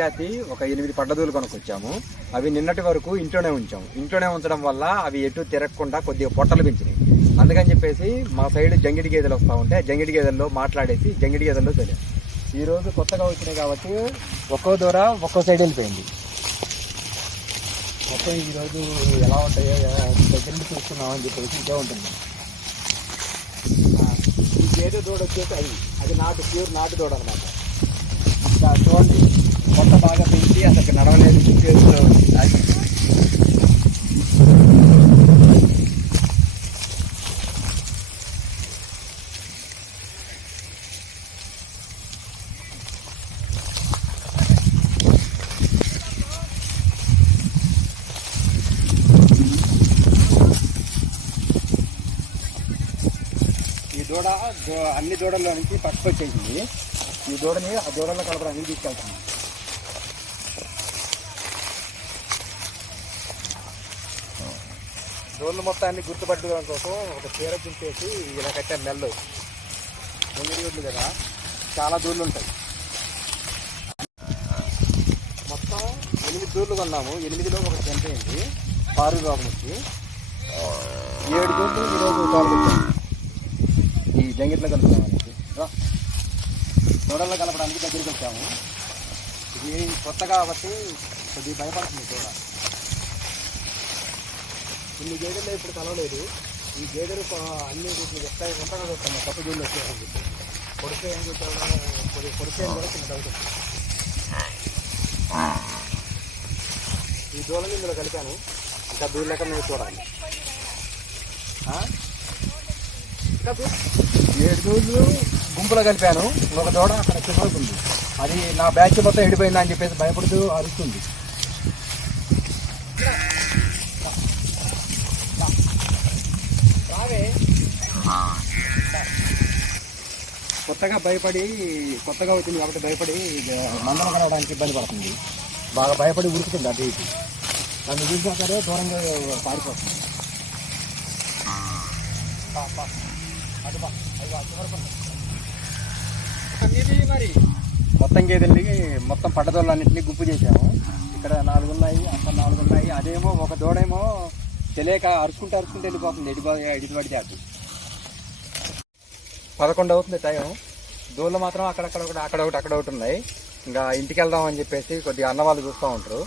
జాతి ఒక ఎనిమిది పడ్డదూలు కొనుక్కొచ్చాము. అవి నిన్నటి వరకు ఇంట్లోనే ఉంచాము. ఇంట్లోనే ఉంచడం వల్ల అవి ఎటు తిరగకుండా కొద్దిగా పొట్టలు పెంచినాయి. అందుకని చెప్పేసి మా సైడ్ జంగిడి గేదెలు వస్తూ ఉంటే జంగిడి గేదెల్లో మాట్లాడేసి జంగిడి గేదెల్లో తెలియదు ఈరోజు కొత్తగా వచ్చినాయి కాబట్టి ఒక్కో దూర ఒక్కో సైడ్ వెళ్ళిపోయింది. మొత్తం ఈరోజు ఎలా ఉంటాయో దగ్గర నుంచి చూస్తున్నామని చెప్పేసి ఇంకే ఉంటుంది ఈ గేదె దూడ వచ్చేసి అది అది నాటు ప్యూర్ నాటు దూడ అనమాట చూడండి. కొత్త బాగా పెంచి అసలు నడవలేదు చేతిలో ఈ దూడ అన్ని దూడల్లో నుంచి పట్టుకొచ్చేసింది ఈ దూడని ఆ దూడల్లో కలపడానికి తీసుకెళ్తాను దూడలు మొత్తాన్ని గుర్తుపట్టడం కోసం ఒక చీర చింపేసి ఇలా కట్టారు నెల్లు. ఎనిమిది రోజులు కదా? చాలా దూళ్ళు ఉంటాయి. మొత్తం ఎనిమిది దూళ్ళు కొన్నాము. ఎనిమిదిలో ఒకటి చనిపోయింది పారు రోగం వచ్చి. ఏడు దూళ్ళు ఈరోజు తోలుకొచ్చాము ఈ జంగిట్లో కలుపుకోవడానికి దూడల్లో కలపడానికి దగ్గరికి వచ్చాము. ఇది కొత్త కాబట్టి కొద్దిగా భయపడుతుంది కూడా ఇన్ని గేదెల్లో ఇప్పుడు కలవలేదు. ఈ గేదెలు అన్ని వీటిని ఎక్కడ కొత్తగా చెప్తాను కొత్త దూళ్ళు వచ్చేసి కొడితే ఏం చెప్తాను కొద్ది కొడితే ఏం కూడా చిన్న డౌట్ ఈ దూడని ఇందులో కలిపాను. ఇంకా దూళ్ళు లేక నేను చూడాలి. ఏడు రోజులు గుంపులో కలిపాను. ఒక దూడ అక్కడ చివరికి అది నా బ్యాచ్ మొత్తం ఎడిపోయిందా అని చెప్పేసి భయపడుతూ అరుస్తుంది. కొత్తగా భయపడి కొత్తగా వచ్చింది కాబట్టి భయపడి మందం కలవడానికి ఇబ్బంది పడుతుంది. బాగా భయపడి ఉరుకుతుంది అటు ఇటు నన్ను చూసినా సరే దూరంగా పారిపోతుంది. మరి? మొత్తం గేదెల్ని మొత్తం పడ్డదోళ్ళన్నింటినీ గుంపు చేశాము. ఇక్కడ నాలుగు ఉన్నాయి అక్కడ నాలుగు ఉన్నాయి అదేమో ఒక దూడేమో తెలియక అరుచుకుంటూ అరుచుకుంటూ వెళ్ళిపోతుంది. ఎడిపో ఎడిపడి పడితే పదకొండు అవుతుంది టైం. దూళ్ళు మాత్రం అక్కడక్కడ ఒకటి అక్కడ ఒకటి అక్కడ ఒకటి ఉన్నాయి ఇంకా ఇంటికి వెళ్దామని చెప్పేసి కొద్దిగా అన్న వాళ్ళు చూస్తూ ఉంటారు.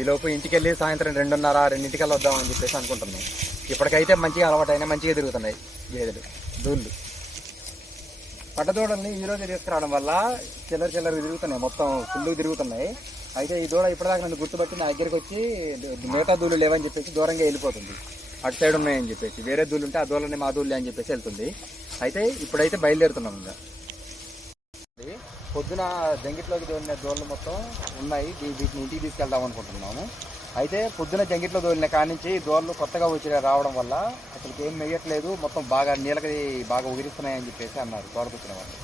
ఈలోపు ఇంటికి వెళ్ళి సాయంత్రం రెండున్నర రెండింటికి వద్దాం చెప్పేసి అనుకుంటున్నాం. ఇప్పటికైతే మంచిగా అలవాటైనా మంచిగా తిరుగుతున్నాయి గేదెలు దూళ్ళు. పట్టదూడల్ని ఈ రోజు తీసుకురావడం వల్ల చిల్లర చిల్లర తిరుగుతున్నాయి. మొత్తం ఫుల్ తిరుగుతున్నాయి. అయితే ఈ దూడ ఇప్పటిదాకా నన్ను గుర్తుపట్టి నా దగ్గరికి వచ్చి మిగతా దూళ్ళు లేవని చెప్పేసి దూరంగా వెళ్ళిపోతుంది. అటు సైడ్ ఉన్నాయని చెప్పేసి వేరే దూళ్ళు ఉంటే ఆ దూళ్ళని మా దూళ్ళే అని చెప్పేసి వెళ్తుంది. అయితే ఇప్పుడైతే బయలుదేరుతున్నాం ఇంకా. పొద్దున జంగిట్లోకి దోలిన దోళ్ళు మొత్తం ఉన్నాయి. వీటిని ఇంటికి తీసుకెళ్దాం అనుకుంటున్నాము. అయితే పొద్దున జంగిట్లో దోలిన కాడి నుంచి దోళ్ళు కొత్తగా వచ్చి రావడం వల్ల అసలు ఏం మెయ్యట్లేదు మొత్తం బాగా నీళ్ళకి బాగా ఉగిరిస్తున్నాయని చెప్పేసి అన్నారు తోటకొచ్చిన వాళ్ళు.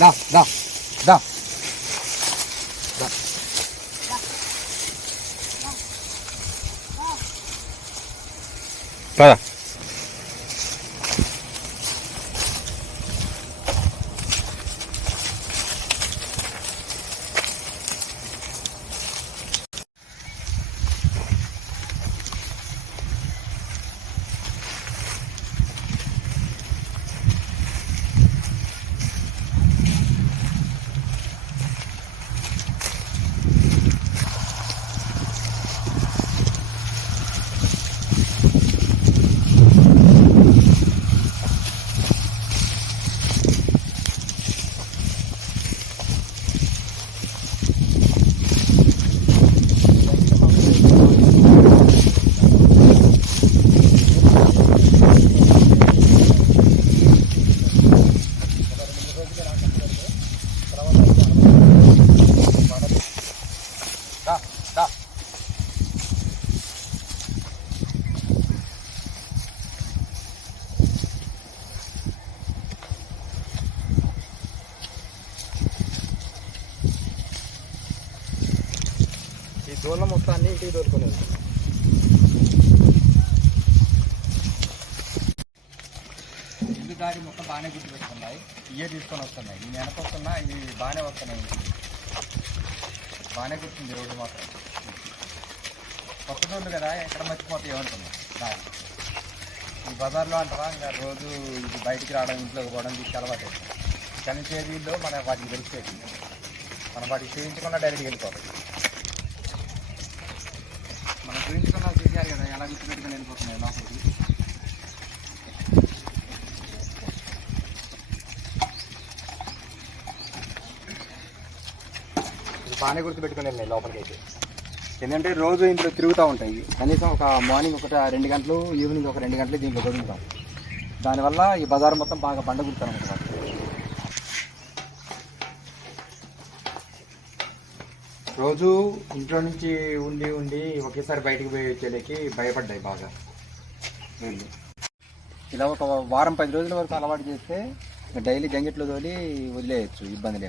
దా దా దా. పద దా ఈ మొత్తాన్ని ఇంటికి తోలుకొని వెళ్తున్నాం ఇంటి మొత్తం బాగానే గుర్తు పెట్టుకున్నాయి. ఇవే తీసుకొని వస్తున్నాయి. నేను వెనక వస్తున్నా ఇవి బాగానే వస్తున్నాయి. బాగానే గుర్తుంది రోడ్డు మాత్రం. కొత్త రోడ్డు కదా ఎక్కడ మర్చిపోతాయి ఏమంటున్నాయి. దాడి ఈ బజార్లో అంటారా ఇంకా రోజు ఇది బయటికి రావడం ఇంట్లోకి పోవడం తీసుకు అలవాటు అవుతుంది కానీ చేతిలో మన వాటికి తెలిసేది మనం వాటికి చేయించకుండా డైరెక్ట్గా వెళ్ళిపోతుంది మనం చూపించకుండా చూసారు కదా ఎలా గుర్తుపెట్టుకుని వెళ్ళిపోతున్నాయి లోపలికి బాగానే గుర్తుపెట్టుకుని వెళ్ళినాయి లోపలికి అయితే. ఎందుకంటే రోజు ఇంట్లో తిరుగుతూ ఉంటాయి. కనీసం ఒక మార్నింగ్ ఒక రెండు గంటలు ఈవినింగ్ ఒక రెండు గంటలు దీంట్లో వదులుతాం దానివల్ల ఈ బజార్ మొత్తం బాగా బండ గుర్తాను అనమాట రోజు ఇంట్లో నుంచి ఉండి ఉండి ఒకేసారి బయటికి పోయి వచ్చేలేకి భయపడ్డాయి బాగా. వీళ్ళు ఇలా ఒక వారం పది రోజుల వరకు అలవాటు చేస్తే డైలీ జంగిట్లో తోలి వదిలేయచ్చు ఇబ్బంది లేదు